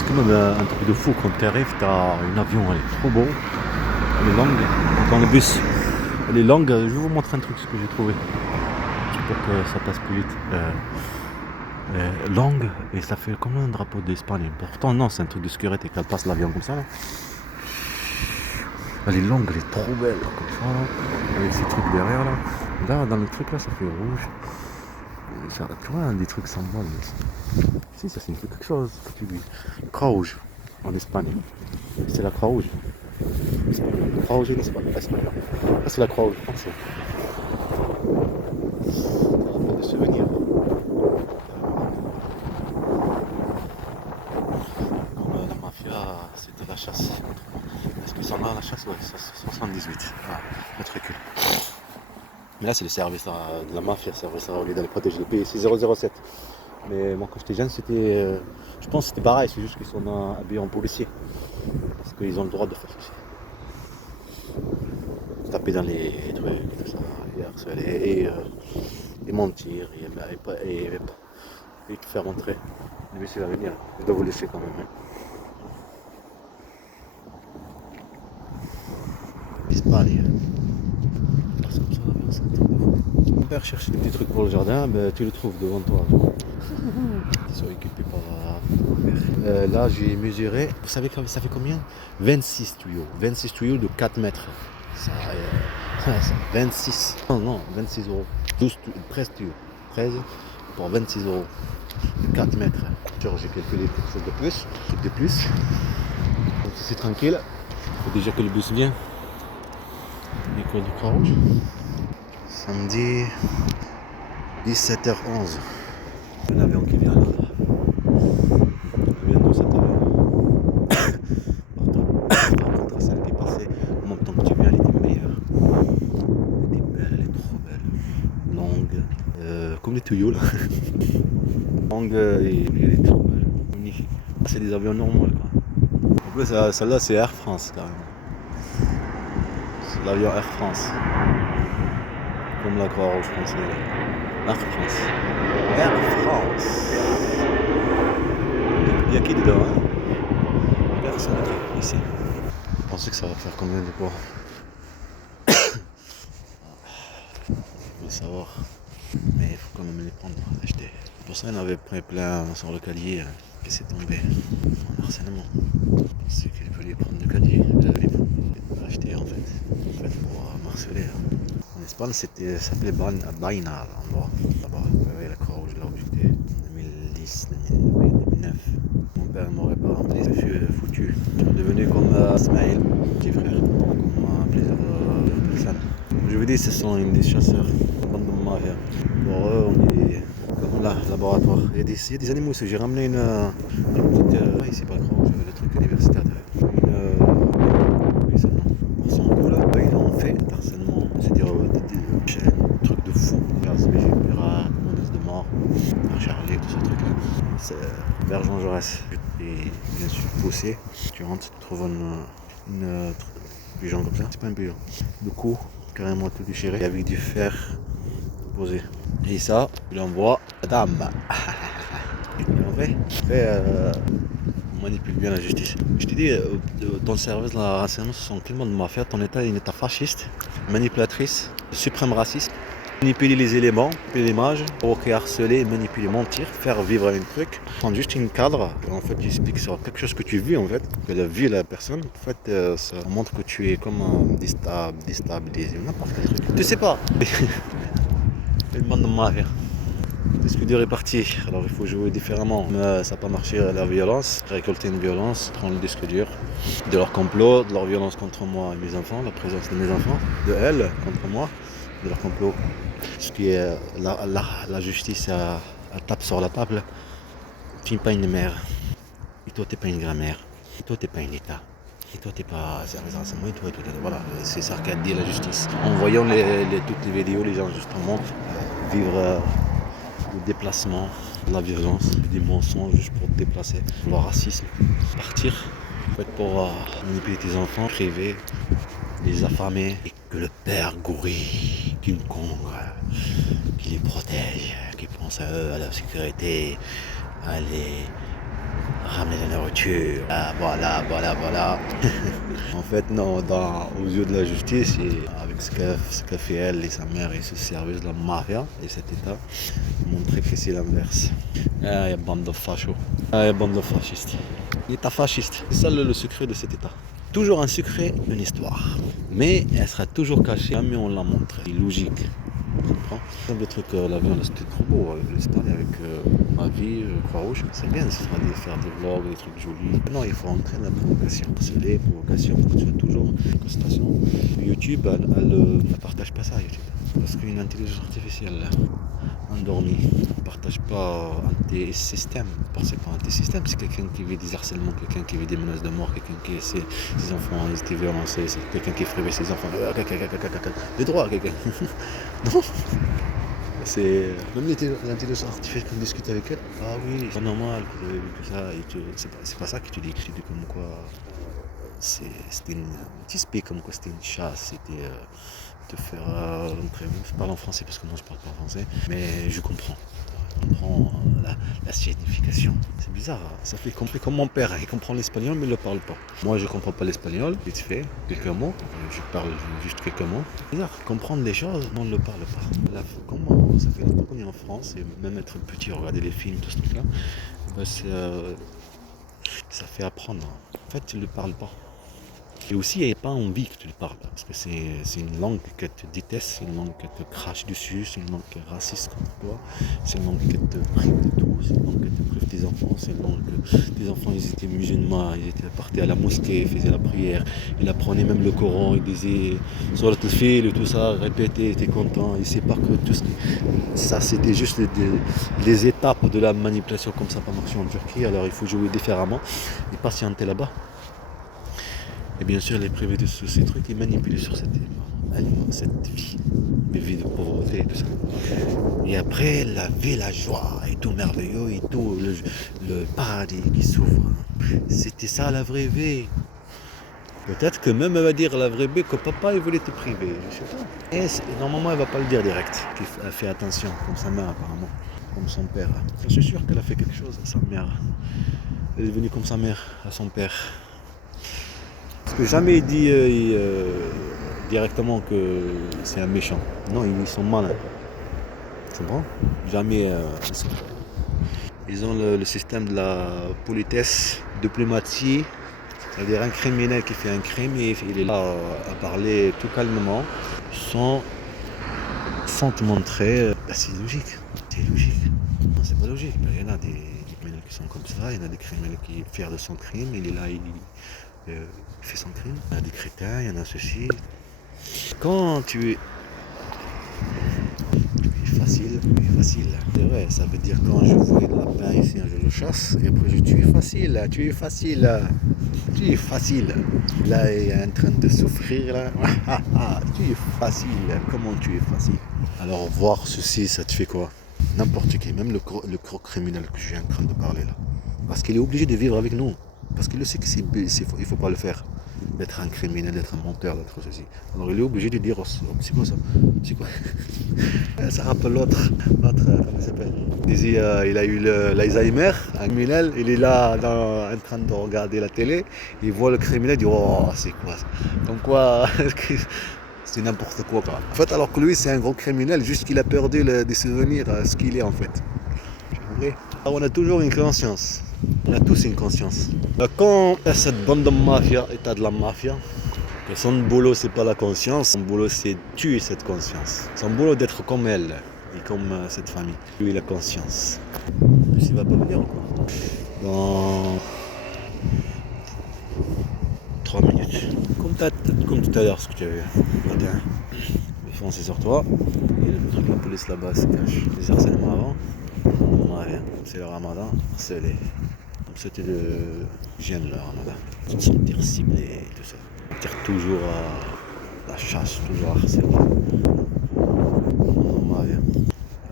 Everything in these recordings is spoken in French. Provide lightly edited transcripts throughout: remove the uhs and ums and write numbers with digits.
C'est quand même un truc de fou quand tu arrives, t'as un avion, elle est trop beau, elle est longue, dans le bus, elle est longue, je vais vous montrer un truc ce que j'ai trouvé, pour que ça passe plus vite. Longue, et ça fait comme un drapeau d'Espagne, pourtant non, c'est un truc de sécurité, qu'elle passe l'avion comme ça là. Elle est longue, elle est trop belle, là, comme ça, là, avec ces trucs derrière là. Là, dans le truc là, ça fait rouge. Ça, tu vois, des trucs semblables. Si, ça signifie quelque chose que tu dis. Croix-Rouge, en Espagne. C'est la Croix-Rouge. Croix-Rouge en Espagne. Ah, c'est la Croix-Rouge française. Ça rappelle des souvenirs. Comme la mafia, c'était la chasse. Est-ce qu'ils sont là, la chasse? Ouais, 78. Ah, notre recul. Mais là, c'est le service de la mafia, service à d'aller protéger le pays. C'est 007. Mais moi, quand j'étais jeune, c'était. Je pense que c'était pareil, c'est juste qu'ils sont habillés en policier. Parce qu'ils ont le droit de faire ceci. Taper dans les trucs, tout ça, et harceler, et mentir, et te faire rentrer. Le monsieur va venir, je dois vous laisser quand même. Hein. Espagne. C'est comme ça, c'est un truc de fou. Mon père cherche des petits trucs pour le jardin, ben, tu le trouves devant toi. Ils sont équipés par mon père. Là, j'ai mesuré, vous savez ça fait combien? 26 tuyaux. 26 tuyaux de 4 mètres. Ça, 26. Non, 26 euros. 13 tuyaux. 13 pour 26 euros. De 4 mètres. J'ai calculé quelque chose de plus. Donc c'est tranquille. Il faut déjà que le bus vient. L'école du Croix-Rouge. Samedi 17h11. Un avion qui vient là. Il vient d'où cet avion? Par contre, celle qui est passée, en même temps que tu viens, elle était meilleure. Elle était belle, elle est trop belle. Longue. Comme les tuyaux là. Longue et elle est trop belle. Magnifique. C'est des avions normaux quoi. En plus, celle-là c'est Air France quand même. C'est l'avion Air France. Comme la Croix-Rouge française. Air France. Air France. Il y a qui dedans hein? Personne ici. Je pensais que ça va faire combien de poids? Je voulais savoir. Mais il faut quand même les prendre, acheter. Pour ça, il en avait pris plein sur le calier qui s'est tombé en harcèlement. Je pensais qu'il fallait prendre le calier. Acheter en fait pour harceler. En Espagne, ça s'appelait Baina, l'endroit. Là-bas, il y avait la Croix-Rouge là où j'étais. 2010, 2009. Mon père m'aurait pas rempli, je suis foutu. Je suis devenu comme Ismaël, petit frère, comme plusieurs personnes. Je vous dis, ce sont des chasseurs, une bande de mafia. Pour eux, on est comme là, laboratoire. Il y a des animaux aussi. J'ai ramené une petite. Ici, pas le Croix-Rouge, le truc universitaire. Oui, ça non. Pour son coup, là, ils ont fait harcèlement, c'est-à-dire des chaînes, des trucs de fou. Gaz, pirate, menace de mort, Charlie, tout ce truc-là. C'est vers Jean Jaurès. Et bien sûr, poussé. Tu rentres, tu trouves une pigeon comme ça. C'est pas un pigeon. Le cou, carrément tout déchiré, avec du fer posé. Et ça, tu l'envoies à dame. Et en vrai, on manipule bien la justice. Je te dis, dans le service de la renseignement, ce sont tellement de mafia. Ton état est une état fasciste, manipulatrice, suprême raciste. Manipuler les éléments, manipuler l'image, provoquer, harceler, manipuler, mentir, faire vivre un truc, prendre juste une cadre, et en fait tu expliques sur quelque chose que tu vis en fait, que la vie de la personne, en fait ça montre que tu es comme déstabilisé, n'importe quel truc. Tu sais pas. Une bande de mafia. Disque dur est parti, alors il faut jouer différemment. Mais ça n'a pas marché la violence, récolter une violence, prendre le disque dur, de leur complot, de leur violence contre moi et mes enfants, la présence de mes enfants, de elle contre moi, de leur complot. Ce qui est la justice, elle tape sur la table. Tu n'es pas une mère, et toi t'es pas une grand-mère, et toi t'es pas un état. Et toi t'es pas service renseignement, et toi, voilà, c'est ça qu'a dit la justice. En voyant toutes les vidéos, les gens justement vivre le déplacement, la violence, des mensonges juste pour te déplacer, le racisme, partir en fait, pour manipuler tes enfants, priver, les affamer, et que le père Goury, King Kong, qui les protège, qui pense à eux, à leur sécurité, à les ramener la nourriture. Ah, voilà. En fait, non, aux yeux de la justice, et avec ce qu'a fait elle et sa mère et ce service de la mafia et cet État, montrer que c'est l'inverse. Ah, il y a bande de fachos. Ah, il y a bande de fascistes. L'État fasciste. C'est ça le secret de cet État. Toujours un secret, une histoire. Mais elle sera toujours cachée, jamais on la montre. C'est logique. Tu comprends? Le truc, l'avion, c'était trop beau. L'Espagne avec ma vie, Croix-Rouge, c'est bien, ce sera de faire des vlogs, des trucs jolis. Non, il faut entrer dans la provocation. C'est les provocations, tu fais toujours une constatation. YouTube, elle partage pas ça, YouTube. Parce qu'une intelligence artificielle endormie ne partage pas un tes systèmes. C'est pas un tes systèmes, c'est quelqu'un qui vit des harcèlements, quelqu'un qui vit des menaces de mort, quelqu'un qui essaie ses enfants ont été violencés, c'est quelqu'un qui frivait ses enfants. Des droits, quelqu'un. Non, c'est même l'intelligence artificielle qu'on discute avec elle. Ah oui, c'est pas normal que ça. C'est pas ça que tu dis. Tu dis comme quoi c'était une petite comme quoi c'était une chasse, c'était te faire rentrer. Je parle en français parce que moi je parle pas français, mais je comprends. Je comprends la signification. C'est bizarre, hein. Ça fait compris comme mon père, il comprend l'espagnol mais il ne le parle pas. Moi je comprends pas l'espagnol, vite fait, quelques mots, je parle juste quelques mots. C'est bizarre, comprendre les choses, mais on ne le parle pas. Là, comment ça fait longtemps qu'on est en France, et même être petit, regarder les films, tout ce truc-là, ben ça fait apprendre. En fait, tu ne le parles pas. Et aussi, il n'y a pas envie que tu le parles, parce que c'est une langue que tu détestes, c'est une langue que te crache dessus, c'est une langue qui est raciste contre toi, c'est une langue qui te prive de tout, c'est une langue qui te prive tes enfants, c'est une langue que tes enfants, ils étaient musulmans, ils partaient à la mosquée, ils faisaient la prière, ils apprenaient même le Coran, ils disaient sur le fil et tout ça, répétaient, ils étaient contents, ils sait pas que tout ce qui... Ça, c'était juste les étapes de la manipulation, comme ça pas marché en Turquie, alors il faut jouer différemment et patienter là-bas. Et bien sûr, les privés de tous ces trucs, ils manipulent sur cette vie, des vies de pauvreté et tout ça. Et après, la vie, la joie, et tout merveilleux, et tout le paradis qui s'ouvre. C'était ça la vraie vie. Peut-être que même elle va dire la vraie vie que papa il voulait te priver, je sais pas. Et normalement, elle va pas le dire direct. Elle fait attention, comme sa mère apparemment, comme son père. Je suis sûr qu'elle a fait quelque chose à sa mère. Elle est devenue comme sa mère à son père. Parce que jamais il dit directement que c'est un méchant. Non, ils sont malins. Tu comprends? Jamais. Ils ont le système de la politesse, diplomatie. C'est-à-dire un criminel qui fait un crime, et il est là à parler tout calmement, sans te montrer. C'est logique. C'est logique. Non, c'est pas logique. Il y en a des criminels qui sont comme ça, il y en a des criminels qui sont fiers de son crime, il est là, il fait son crime. Il y en a des crétins, il y en a ceci. Quand tu es facile. C'est vrai, ça veut dire quand je vois le lapin ici, je le chasse, et après tu es facile. Là, il est en train de souffrir, là. Tu es facile. Comment tu es facile? Alors, voir ceci, ça te fait quoi? N'importe qui, même le gros criminel que je suis en train de parler là. Parce qu'il est obligé de vivre avec nous. Parce qu'il sait qu'il ne faut pas le faire. D'être un criminel, d'être un menteur, d'être ceci. Alors il est obligé de dire, oh, c'est quoi ça? C'est quoi? Ça rappelle l'autre, comment il s'appelle? Il disait, il a eu l'Alzheimer, un criminel, il est là en train de regarder la télé, il voit le criminel, il dit, oh, c'est quoi ça? Donc quoi, c'est n'importe quoi. En fait, alors que lui, c'est un gros criminel, juste qu'il a perdu des souvenirs, ce qu'il est en fait. Alors, on a toujours une conscience. On a tous une conscience. Quand cette bande de mafia, état de la mafia, que son boulot c'est pas la conscience, son boulot c'est tuer cette conscience. Son boulot d'être comme elle et comme cette famille. Lui la conscience. Il va pas venir encore. Dans 3 minutes. Comme tout à l'heure ce que tu as vu matin. Le foncé sur toi. Et le truc de la police là-bas se cache. Les harcèlements avant. C'est le ramadan, c'était le gène le ramadan. Se sentir ciblé et tout ça. Sentir toujours à la chasse, toujours à harceler.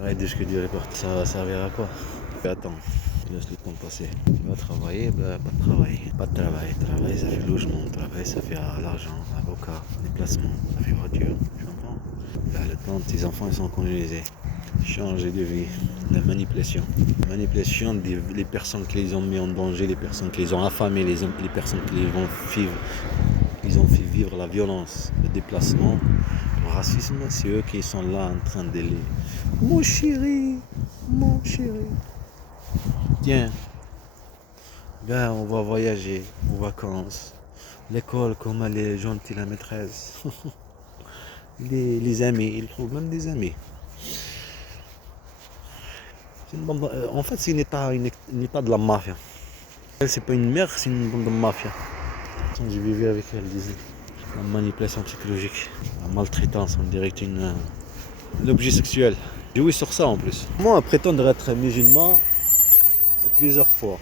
Arrête de ce que du report, ça servira à quoi? Attends, Tu laisses le temps passer. Tu vas travailler, ben, pas de travail. Pas de travail. Travail, ça fait logement. Travail, ça fait l'argent, avocat, déplacement, ça fait voiture. Tu comprends? Là, le temps, tes enfants, ils sont colonisés. Changer de vie. La manipulation. Manipulation des personnes qui les ont mis en danger, les personnes qui les ont affamés, les personnes qui les ont fait vivre la violence, le déplacement, le racisme. C'est eux qui sont là en train de les... Mon chéri, tiens, viens, on va voyager aux vacances. L'école, comme elle est gentille, la maîtresse. les amis, ils trouvent même des amis. En fait, c'est un état de la mafia. Elle, c'est pas une mère, c'est une bande de mafia. Je vivais avec elle, disait. La manipulation psychologique, la maltraitance, on dirait l'objet sexuel. J'ai joué sur ça en plus. Moi, prétendre être musulman plusieurs fois.